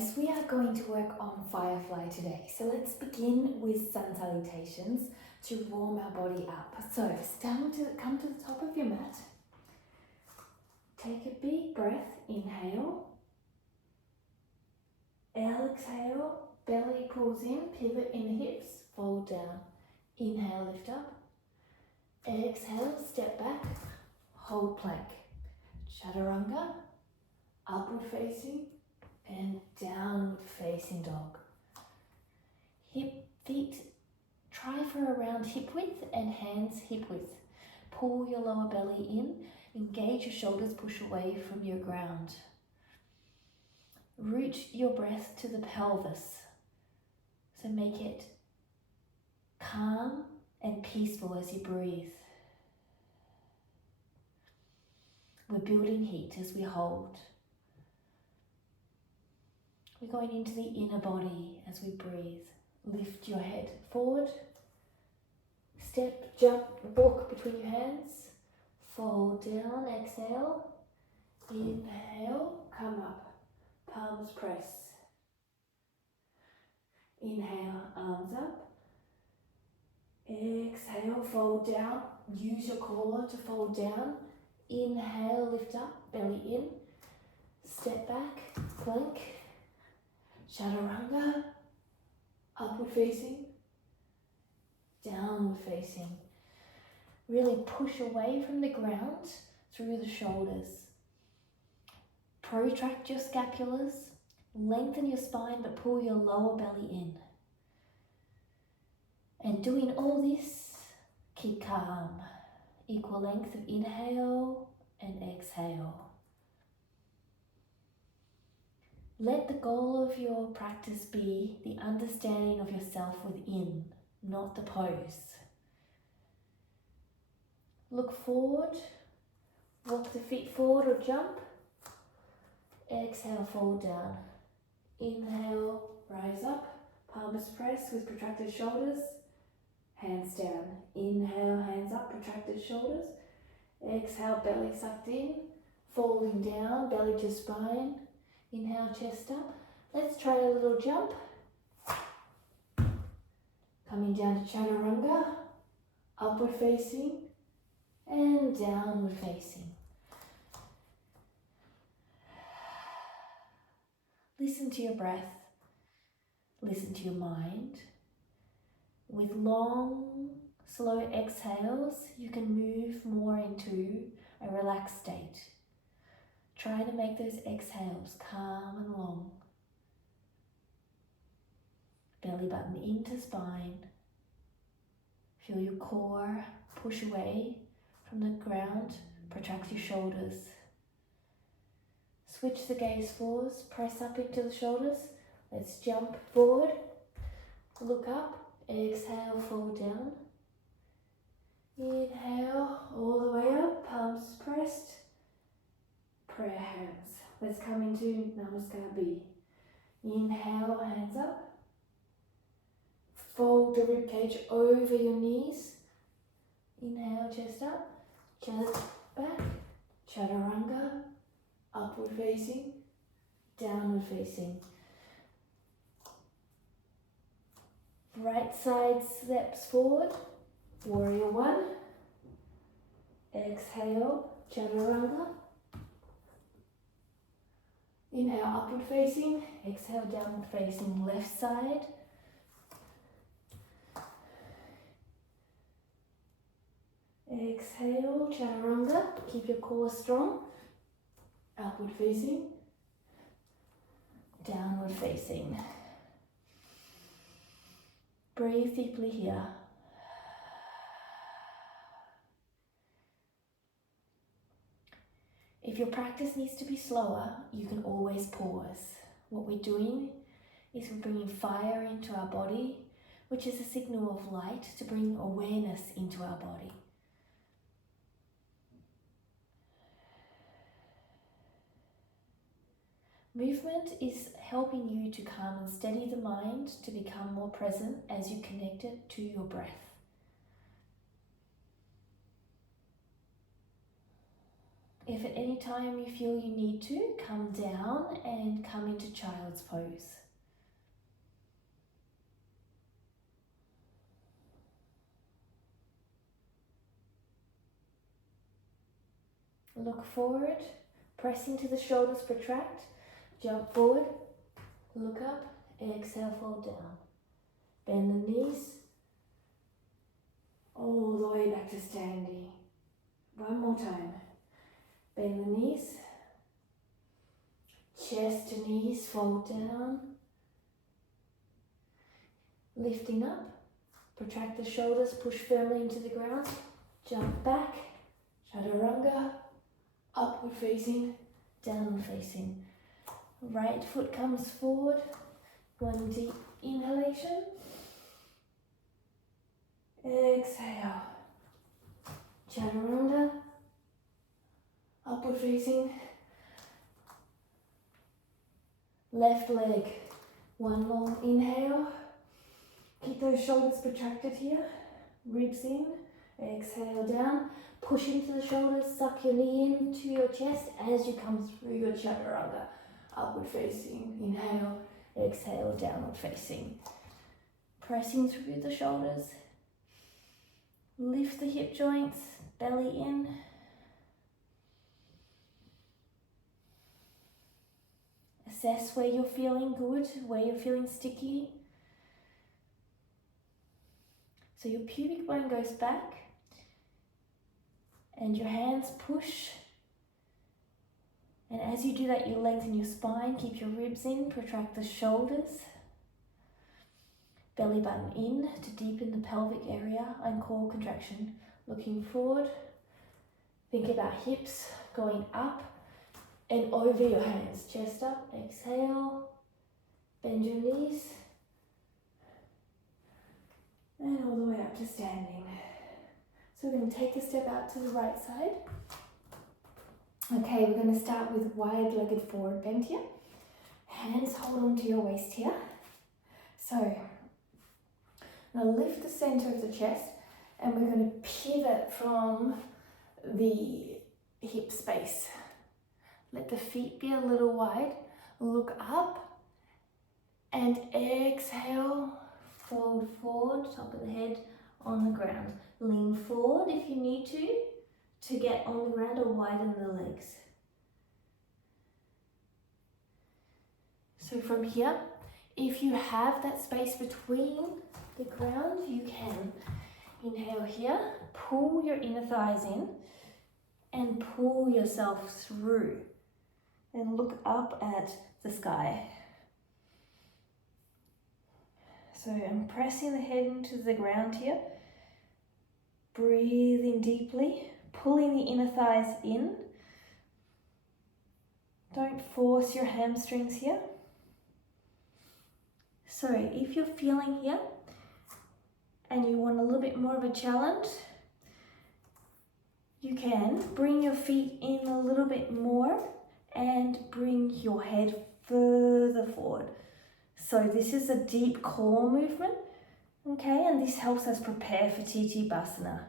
nice. We are going to work on Firefly today. So let's begin with sun salutations to warm our body up. So come to the top of your mat. Take a big breath, inhale. Exhale, belly pulls in, pivot in the hips, fold down. Inhale, lift up. Exhale, step back, hold plank. Chaturanga, upward facing and downward facing dog. Feet, try for around hip width and hands hip width. Pull your lower belly in, engage your shoulders, push away from your ground. Root your breath to the pelvis. So make it calm and peaceful as you breathe. We're building heat as we hold. We're going into the inner body as we breathe. Lift your head forward. Step, jump, walk between your hands. Fold down, exhale. Inhale, come up. Palms press. Inhale, arms up. Exhale, fold down. Use your core to fold down. Inhale, lift up, belly in. Step back, plank. Chaturanga, upward facing, downward facing. Really push away from the ground through the shoulders. Protract your scapulars, lengthen your spine but pull your lower belly in. And doing all this, keep calm. Equal length of inhale and exhale. Let the goal of your practice be the understanding of yourself within, not the pose. Look forward, walk the feet forward or jump. Exhale, fold down. Inhale, rise up, palms press with protracted shoulders, hands down. Inhale, hands up, protracted shoulders. Exhale, belly sucked in, folding down, belly to spine. Inhale, chest up. Let's try a little jump. Coming down to Chaturanga, upward facing and downward facing. Listen to your breath. Listen to your mind. With long, slow exhales, you can move more into a relaxed state. Try to make those exhales calm and long. Belly button into spine. Feel your core push away from the ground. Protract your shoulders. Switch the gaze forwards. Press up into the shoulders. Let's jump forward. Look up. Exhale, fold down. Inhale, all the way up. Palms pressed. Prayer hands. Let's come into Namaskar B. Inhale, hands up. Fold the ribcage over your knees. Inhale, chest up. Chest back. Chaturanga. Upward facing. Downward facing. Right side steps forward. Warrior one. Exhale, Chaturanga. Inhale, upward facing. Exhale, downward facing. Left side. Exhale, Chaturanga. Keep your core strong. Upward facing. Downward facing. Breathe deeply here. If your practice needs to be slower, you can always pause. What we're doing is we're bringing fire into our body, which is a signal of light to bring awareness into our body. Movement is helping you to calm and steady the mind to become more present as you connect it to your breath. If at any time you feel you need to, come down and come into child's pose. Look forward, press into the shoulders, protract, jump forward, look up, exhale, fold down. Bend the knees, all the way back to standing. One more time. Bend the knees, chest to knees, fold down. Lifting up, protract the shoulders, push firmly into the ground, jump back, chaturanga, upward facing, downward facing. Right foot comes forward, one deep inhalation, exhale, chaturanga, upward facing, left leg, one long inhale, keep those shoulders protracted here, ribs in, exhale down, push into the shoulders, suck your knee into your chest as you come through your chaturanga. Upward facing, inhale, exhale, downward facing. Pressing through the shoulders, lift the hip joints, belly in. Assess where you're feeling good, where you're feeling sticky. So your pubic bone goes back and your hands push. And as you do that, you lengthen your spine, keep your ribs in, protract the shoulders. Belly button in to deepen the pelvic area and core contraction. Looking forward, think about hips going up and over your hands. Chest up, exhale, bend your knees, and all the way up to standing. So we're going to take a step out to the right side. Okay, we're going to start with wide-legged forward bend here. Hands hold on to your waist here. So, now lift the center of the chest and we're going to pivot from the hip space. Let the feet be a little wide. Look up and exhale. Fold forward, top of the head on the ground. Lean forward if you need to get on the ground or widen the legs. So from here, if you have that space between the ground, you can inhale here, pull your inner thighs in and pull yourself through and look up at the sky. So I'm pressing the head into the ground here, breathing deeply, pulling the inner thighs in. Don't force your hamstrings here. So if you're feeling here and you want a little bit more of a challenge, you can bring your feet in a little bit more and bring your head further forward. So this is a deep core movement, okay, and this helps us prepare for Tittipasana.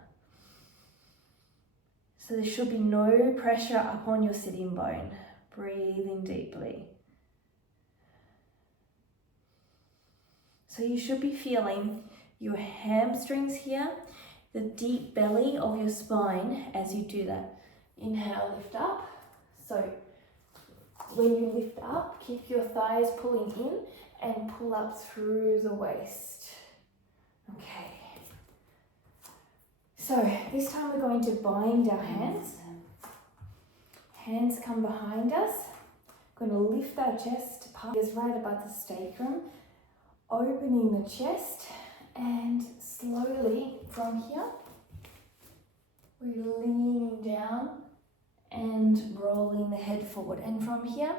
So there should be no pressure up on your sitting bone. Breathing deeply. So you should be feeling your hamstrings here, the deep belly of your spine as you do that. Inhale, lift up. So when you lift up, keep your thighs pulling in and pull up through the waist. Okay. So this time we're going to bind our hands. Hands come behind us. Going to lift our chest is right above the sacrum, opening the chest, and slowly from here we're leaning down and rolling the head forward. And from here,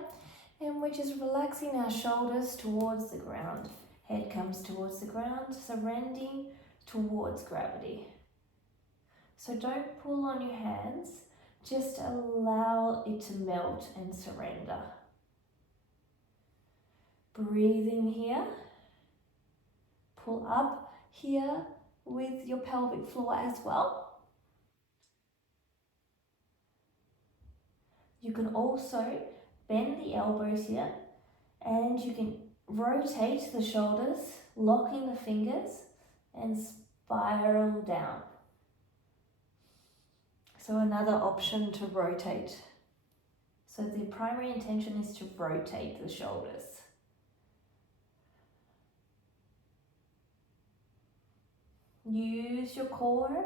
and we're just relaxing our shoulders towards the ground. Head comes towards the ground, surrendering towards gravity. So don't pull on your hands, just allow it to melt and surrender. Breathing here. Pull up here with your pelvic floor as well. You can also bend the elbows here, and you can rotate the shoulders, locking the fingers, and spiral down. So another option to rotate. So the primary intention is to rotate the shoulders. Use your core.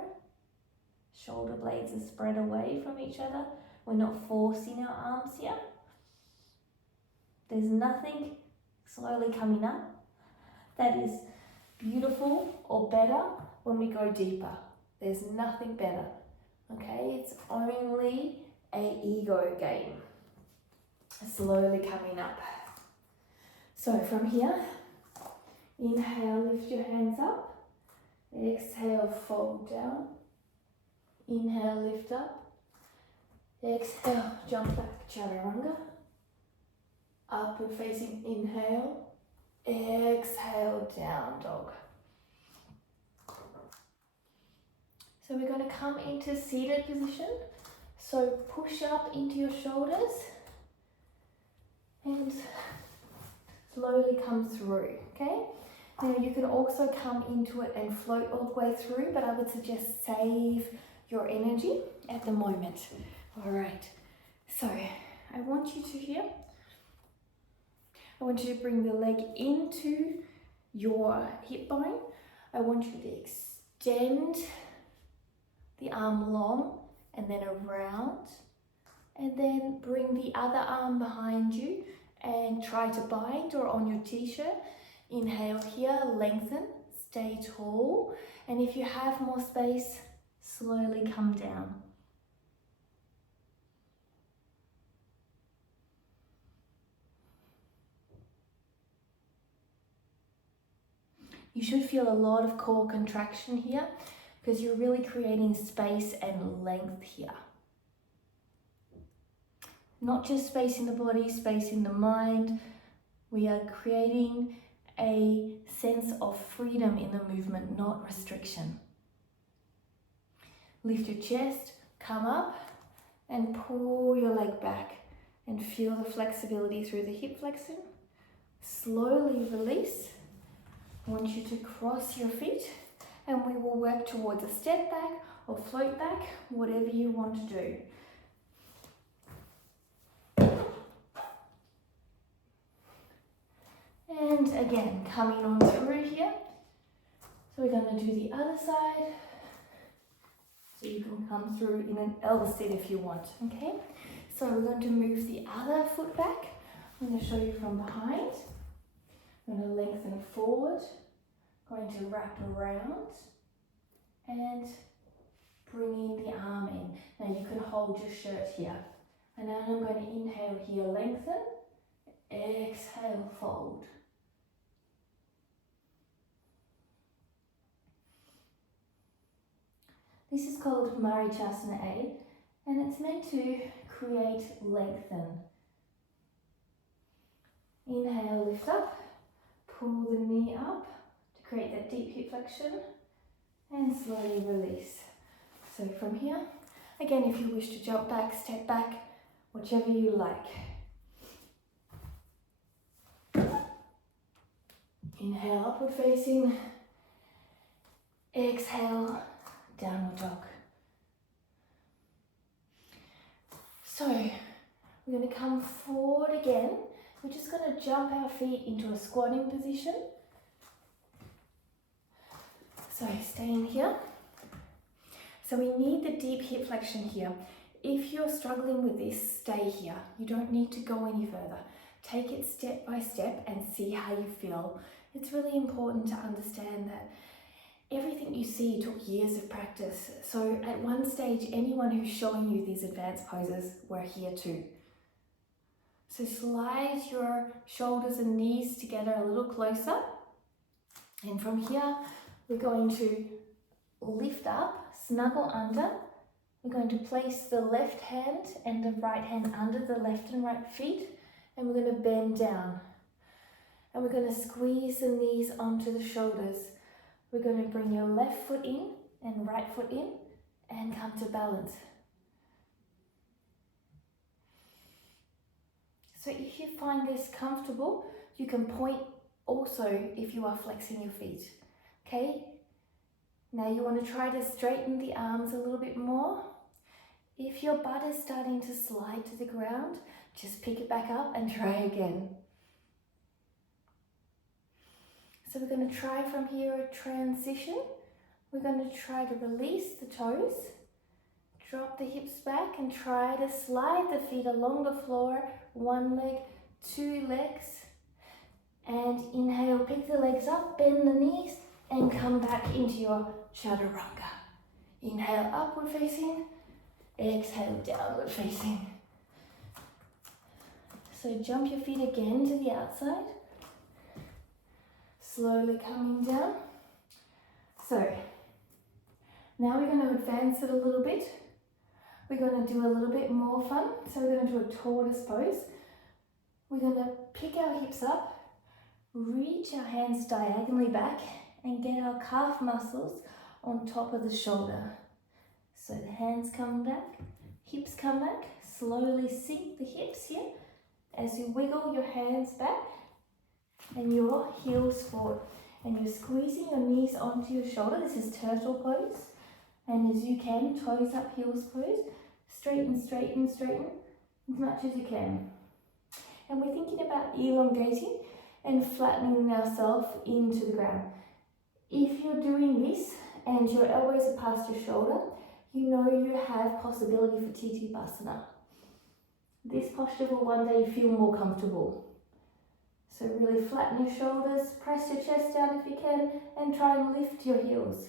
Shoulder blades are spread away from each other. We're not forcing our arms here. There's nothing slowly coming up that is beautiful or better when we go deeper. There's nothing better, okay? It's only an ego game. Slowly coming up. So from here, inhale, lift your hands up. Exhale, fold down. Inhale, lift up. Exhale, jump back, chaturanga. Upward facing inhale. Exhale, down dog. So we're going to come into seated position. So push up into your shoulders and slowly come through, okay? Now you can also come into it and float all the way through, but I would suggest save your energy at the moment. All right, so I want you to here, I want you to bring the leg into your hip bone. I want you to extend the arm long and then around, and then bring the other arm behind you and try to bind or on your t-shirt. Inhale here, lengthen, stay tall, and if you have more space, slowly come down. You should feel a lot of core contraction here because you're really creating space and length here. Not just space in the body, space in the mind. We are creating a sense of freedom in the movement, not restriction. Lift your chest, come up and pull your leg back and feel the flexibility through the hip flexion. Slowly release. I want you to cross your feet and we will work towards a step back or float back, whatever you want to do. And again, coming on through here. So we're going to do the other side. So you can come through in an L sit if you want, okay? So we're going to move the other foot back. I'm going to show you from behind. I'm going to lengthen forward, going to wrap around and bringing the arm in. Now you can hold your shirt here. And now I'm going to inhale here, lengthen, exhale, fold. This is called Marichasana A, and it's meant to create lengthen. Inhale, lift up, pull the knee up to create that deep hip flexion, and slowly release. So from here, again, if you wish to jump back, step back, whichever you like. Inhale, upward facing. Exhale, downward dog. So we're going to come forward again. We're just going to jump our feet into a squatting position. So staying here. So we need the deep hip flexion here. If you're struggling with this, stay here. You don't need to go any further. Take it step by step and see how you feel. It's really important to understand that everything you see took years of practice. So at one stage, anyone who's showing you these advanced poses were here too. So slide your shoulders and knees together a little closer. And from here, we're going to lift up, snuggle under. We're going to place the left hand and the right hand under the left and right feet. And we're going to bend down. And we're going to squeeze the knees onto the shoulders. We're going to bring your left foot in and right foot in and come to balance. So if you find this comfortable, you can point also if you are flexing your feet, okay? Now you want to try to straighten the arms a little bit more. If your butt is starting to slide to the ground, just pick it back up and try again. So we're going to try from here a transition. We're going to try to release the toes, drop the hips back and try to slide the feet along the floor, one leg, two legs. And inhale, pick the legs up, bend the knees and come back into your chaturanga. Inhale, upward facing. Exhale, downward facing. So jump your feet again to the outside. Slowly coming down. So now we're going to advance it a little bit. We're going to do a little bit more fun. So we're going to do a tortoise pose. We're going to pick our hips up, reach our hands diagonally back and get our calf muscles on top of the shoulder. So the hands come back, hips come back, slowly sink the hips here as you wiggle your hands back and your heels forward. And you're squeezing your knees onto your shoulder. This is turtle pose. And as you can, toes up, heels pose. Straighten, straighten, straighten as much as you can. And we're thinking about elongating and flattening ourselves into the ground. If you're doing this and your elbows are past your shoulder, you know you have possibility for Tittipasana. This posture will one day feel more comfortable. So really flatten your shoulders, press your chest down if you can, and try and lift your heels.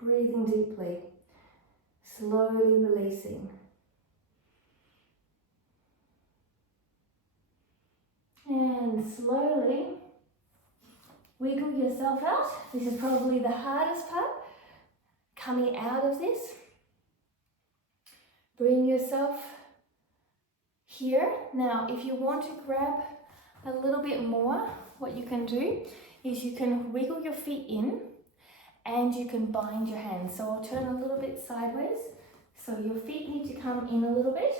Breathing deeply, slowly releasing. And slowly wiggle yourself out. This is probably the hardest part. Coming out of this, bring yourself here. Now, if you want to grab a little bit more, what you can do is you can wiggle your feet in and you can bind your hands. So I'll turn a little bit sideways. So your feet need to come in a little bit.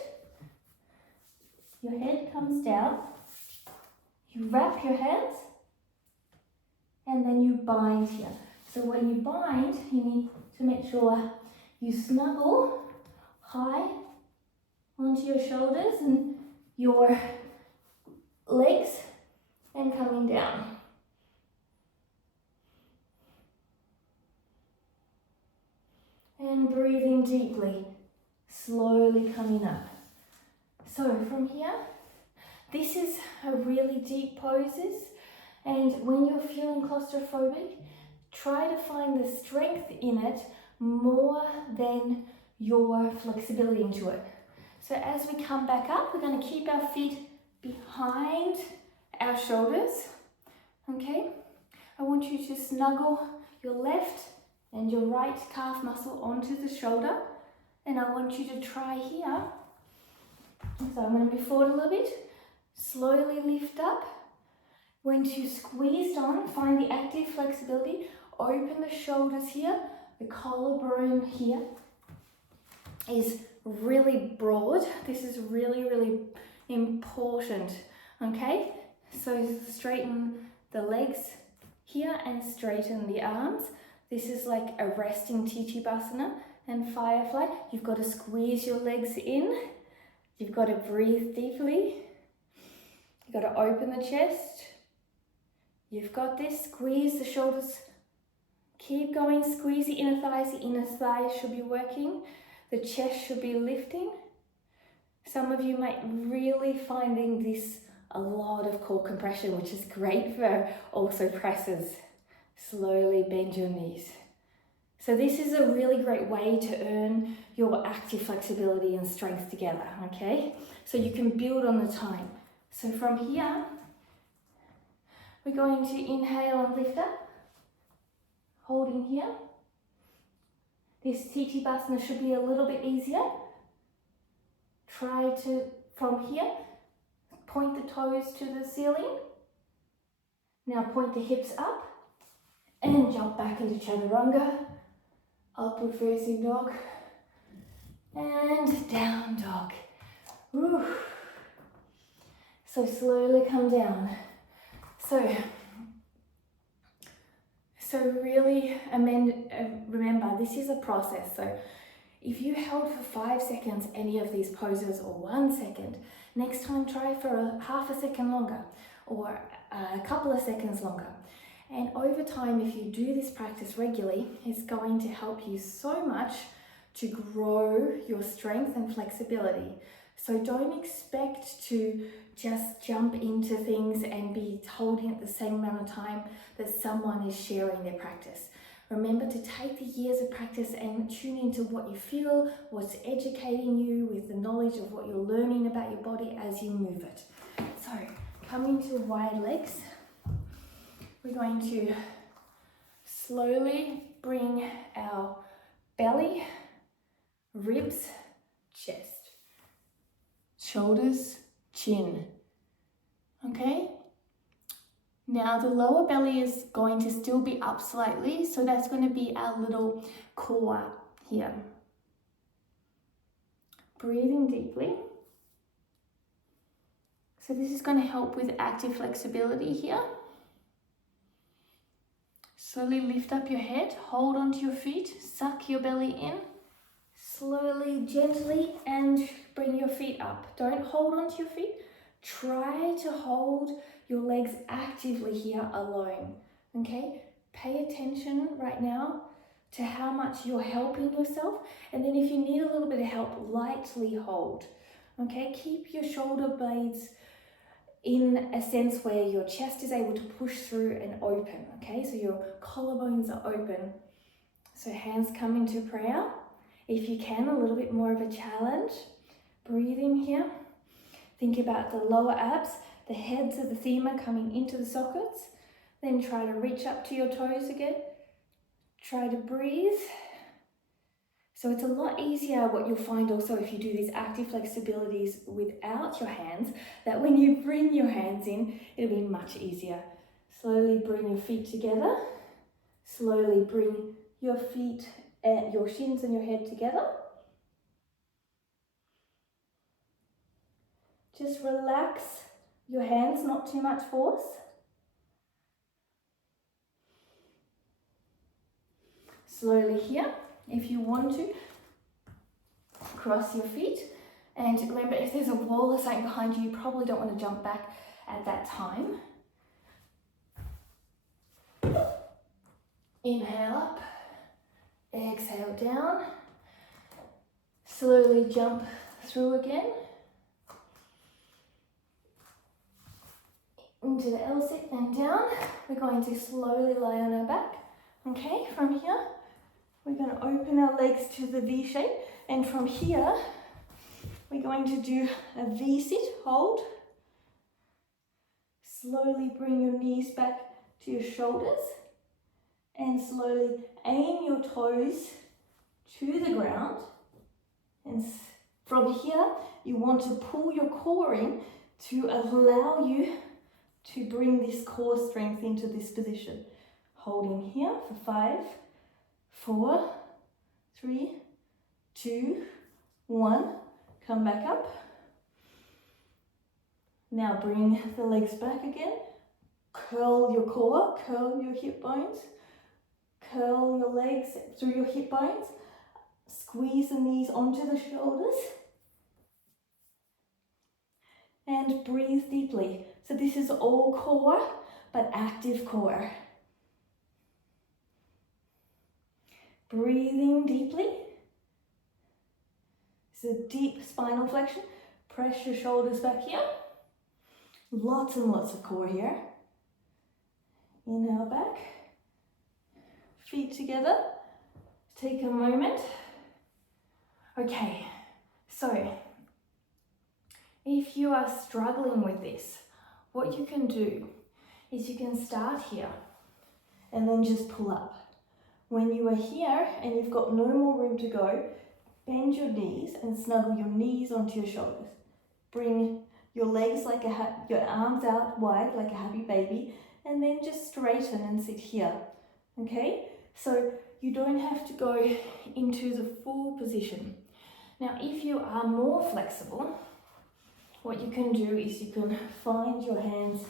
Your head comes down. You wrap your hands and then you bind here. So when you bind, you need to make sure you snuggle high onto your shoulders and your legs and coming down. And breathing deeply, slowly coming up. So from here, this is a really deep poses, and when you're feeling claustrophobic, try to find the strength in it more than your flexibility into it. So as we come back up, we're going to keep our feet behind our shoulders, okay? I want you to snuggle your left and your right calf muscle onto the shoulder, and I want you to try here. So I'm going to be forward a little bit, slowly lift up. Once you squeezed on, find the active flexibility, open the shoulders here, the collarbone here is really broad. This is really, really important, okay? So straighten the legs here and straighten the arms. This is like a resting Tittipasana and firefly. You've got to squeeze your legs in. You've got to breathe deeply. You've got to open the chest. You've got this. Squeeze the shoulders. Keep going. Squeeze the inner thighs. The inner thighs should be working. The chest should be lifting. Some of you might really finding this a lot of core compression, which is great for also presses. Slowly bend your knees. So this is a really great way to earn your active flexibility and strength together, okay? So you can build on the time. So from here, we're going to inhale and lift up, holding here. This Tittipasana should be a little bit easier. Try to, from here, point the toes to the ceiling. Now point the hips up and jump back into Chaturanga. Upward facing dog. And down dog. Woo. So slowly come down. So really remember, this is a process. So if you held for 5 seconds any of these poses, or 1 second, next time try for half a second longer, or a couple of seconds longer. And over time, if you do this practice regularly, it's going to help you so much to grow your strength and flexibility. So don't expect to just jump into things and be holding at the same amount of time that someone is sharing their practice. Remember to take the years of practice and tune into what you feel, what's educating you with the knowledge of what you're learning about your body as you move it. So coming to wide legs, we're going to slowly bring our belly, ribs, chest, shoulders, chin. Okay? Now the lower belly is going to still be up slightly, so that's going to be our little core here. Breathing deeply. So this is going to help with active flexibility here. Slowly lift up your head, hold onto your feet, suck your belly in. Slowly, gently, and bring your feet up. Don't hold onto your feet. Try to hold your legs actively here alone, okay? Pay attention right now to how much you're helping yourself, and then if you need a little bit of help, lightly hold, okay? Keep your shoulder blades in a sense where your chest is able to push through and open, okay? So your collarbones are open. So hands come into prayer. If you can, a little bit more of a challenge. Breathing here. Think about the lower abs, the heads of the femur coming into the sockets. Then try to reach up to your toes again. Try to breathe. So it's a lot easier, what you'll find also if you do these active flexibilities without your hands, that when you bring your hands in, it'll be much easier. Slowly bring your feet together. Slowly bring your feet, your shins and your head together. Just relax your hands, not too much force. Slowly here, if you want to, cross your feet. And remember, if there's a wall or something behind you, you probably don't want to jump back at that time. Inhale up, exhale down. Slowly jump through again. Into the L-sit and down. We're going to slowly lie on our back. Okay, from here, we're going to open our legs to the V shape. And from here, we're going to do a V-sit, hold. Slowly bring your knees back to your shoulders. And slowly aim your toes to the ground. And from here, you want to pull your core in to allow you to bring this core strength into this position. Holding here for 5, 4, 3, 2, 1. Come back up. Now bring the legs back again. Curl your core, curl your hip bones. Curl your legs through your hip bones. Squeeze the knees onto the shoulders. And breathe deeply. So this is all core, but active core. Breathing deeply. This is a deep spinal flexion. Press your shoulders back here. Lots and lots of core here. Inhale back. Feet together. Take a moment. Okay, so if you are struggling with this, what you can do is you can start here and then just pull up. When you are here and you've got no more room to go, bend your knees and snuggle your knees onto your shoulders. Bring your legs like your arms out wide like a happy baby, and then just straighten and sit here. Okay? So you don't have to go into the full position. Now, if you are more flexible, what you can do is you can find your hands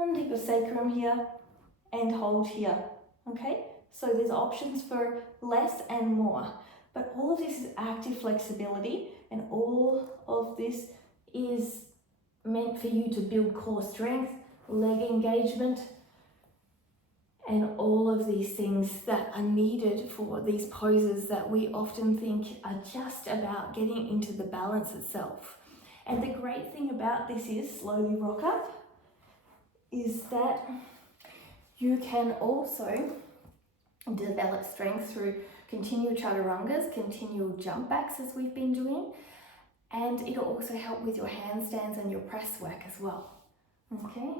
under your sacrum here and hold here, okay? So there's options for less and more, but all of this is active flexibility, and all of this is meant for you to build core strength, leg engagement, and all of these things that are needed for these poses that we often think are just about getting into the balance itself. And the great thing about this is, slowly rock up, is that you can also develop strength through continual chaturangas, continual jump backs as we've been doing, and it'll also help with your handstands and your press work as well. Okay,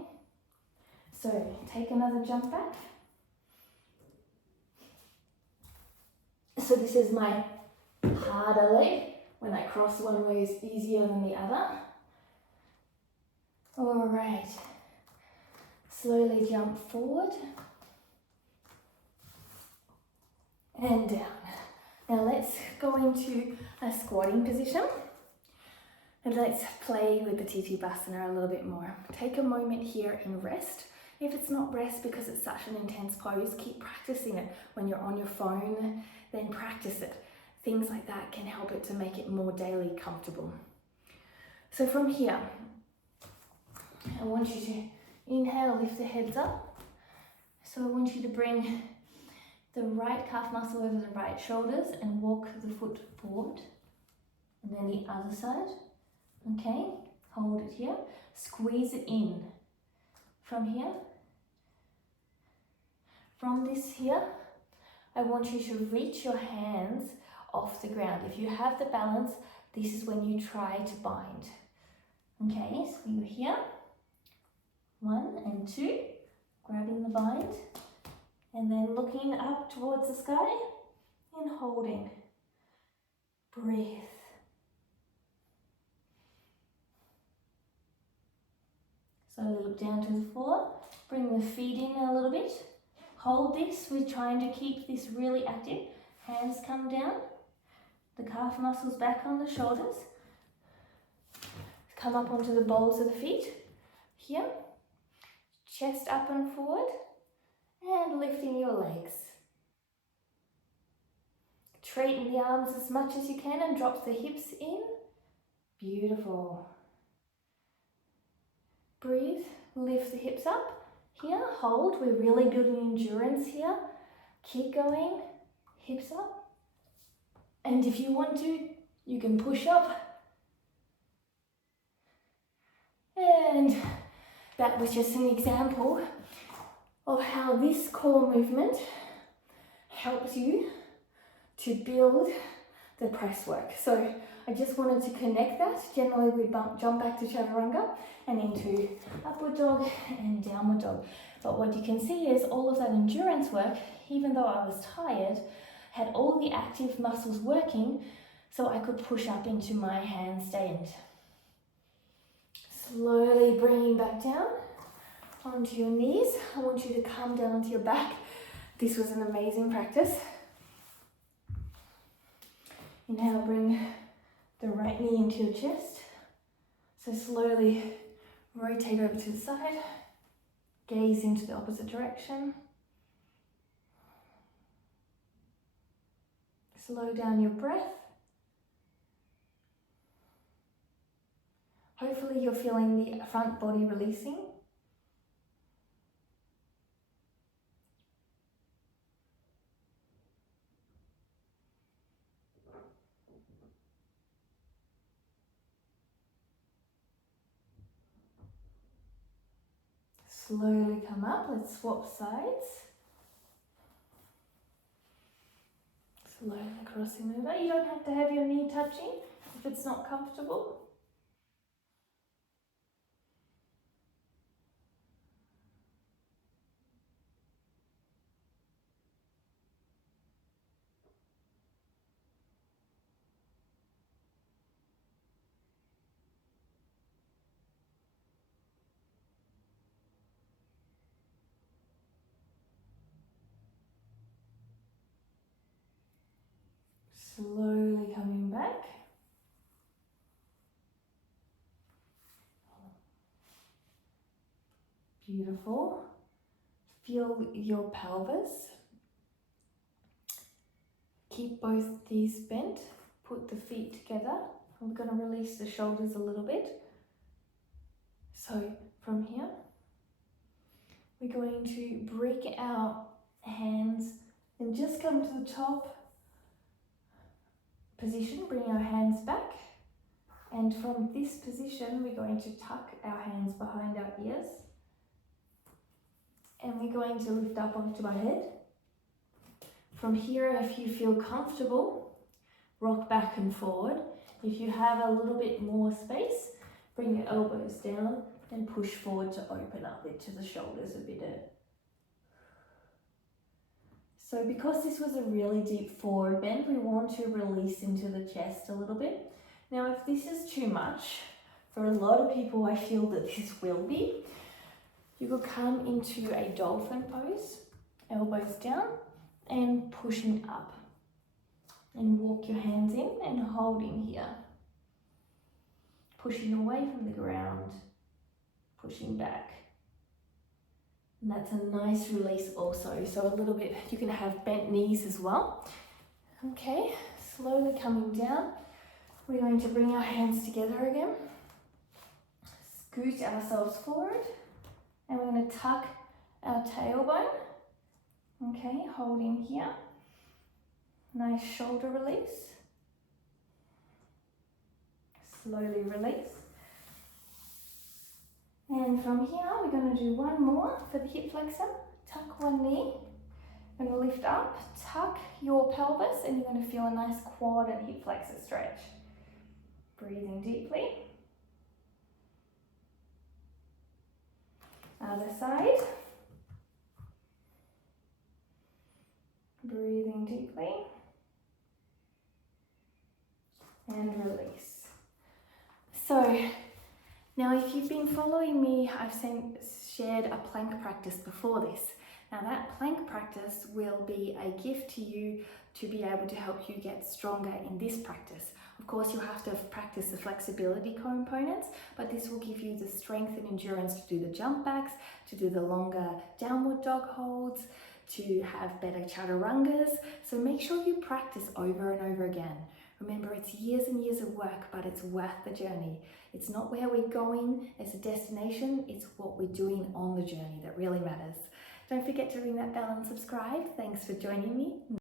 so take another jump back. So this is my harder leg. When I cross one way is easier than the other. All right, slowly jump forward and down. Now let's go into a squatting position and let's play with the Tittipasana a little bit more. Take a moment here and rest. If it's not rest because it's such an intense pose, keep practicing it. When you're on your phone, then practice it. Things like that can help it to make it more daily comfortable. So from here, I want you to inhale, lift the heads up. So I want you to bring the right calf muscle over the right shoulders and walk the foot forward. And then the other side. Okay, hold it here. Squeeze it in. From here. From this here, I want you to reach your hands off the ground. If you have the balance, this is when you try to bind. Okay, so you're here. 1 and 2, grabbing the bind, and then looking up towards the sky and holding. Breathe. Slowly look down to the floor. Bring the feet in a little bit. Hold this. We're trying to keep this really active. Hands come down. The calf muscles back on the shoulders. Come up onto the balls of the feet. Here. Chest up and forward. And lifting your legs. Straighten the arms as much as you can and drop the hips in. Beautiful. Breathe, lift the hips up. Here, hold. We're really building endurance here. Keep going. Hips up. And if you want to, you can push up. And that was just an example of how this core movement helps you to build the press work. So I just wanted to connect that. Generally we jump back to chaturanga and into upward dog and downward dog. But what you can see is all of that endurance work, even though I was tired, had all the active muscles working so I could push up into my handstand. Slowly bringing back down onto your knees. I want you to come down onto your back. This was an amazing practice. Inhale, bring the right knee into your chest. So slowly rotate over to the side. Gaze into the opposite direction. Slow down your breath. Hopefully you're feeling the front body releasing. Slowly come up. Let's swap sides. Slowly crossing over. You don't have to have your knee touching if it's not comfortable. Slowly coming back. Beautiful. Feel your pelvis. Keep both knees bent. Put the feet together. I'm going to release the shoulders a little bit. So from here, we're going to break our hands and just come to the top position. Bring our hands back. And from this position, we're going to tuck our hands behind our ears. And we're going to lift up onto my head. From here, if you feel comfortable, rock back and forward. If you have a little bit more space, bring your elbows down and push forward to open up into the shoulders a bit. So because this was a really deep forward bend, we want to release into the chest a little bit. Now, if this is too much, for a lot of people, I feel that this will be, you could come into a dolphin pose, elbows down and pushing up. And walk your hands in and holding here. Pushing away from the ground, pushing back. And that's a nice release also. So a little bit, you can have bent knees as well. Okay, slowly coming down. We're going to bring our hands together again. Scoot ourselves forward. And we're going to tuck our tailbone. Okay, holding here. Nice shoulder release. Slowly release. And from here, we're going to do one more for the hip flexor. Tuck one knee. Going to lift up, tuck your pelvis, and you're going to feel a nice quad and hip flexor stretch. Breathing deeply. Other side. Breathing deeply. And release. So now if you've been following me, I've shared a plank practice before this. Now that plank practice will be a gift to you to be able to help you get stronger in this practice. Of course, you'll have to practice the flexibility components, but this will give you the strength and endurance to do the jump backs, to do the longer downward dog holds, to have better chaturangas. So make sure you practice over and over again. Remember, it's years and years of work, but it's worth the journey. It's not where we're going as a destination, it's what we're doing on the journey that really matters. Don't forget to ring that bell and subscribe. Thanks for joining me.